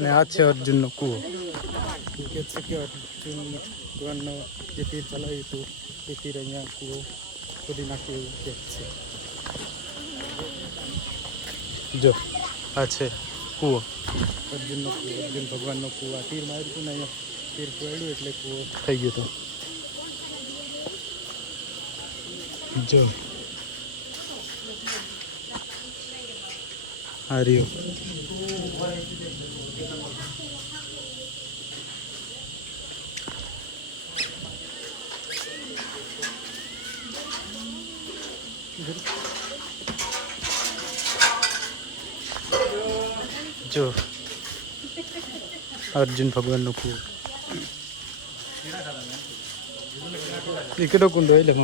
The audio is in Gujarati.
ને આ છે અર્જુનનો કૂવો. કહે છે કે અર્જુન ભગવાનનો જે તીર ચલાવ્યું હતું એ તીર અહીંયા કૂવો ખોદી નાખ્યું એવું કહે છે. જો આ છે કૂવો, અર્જુનનો કૂવો, અર્જુન ભગવાનનો કૂવો. આ તીર માર્યું હતું ને અહીંયા તીર પડ્યું એટલે કૂવો થઈ ગયો હતો. જો આ રહ્યો. જો અર્જુન ભગવાનનો કૂવો. એ કેટલો કુંડો એટલે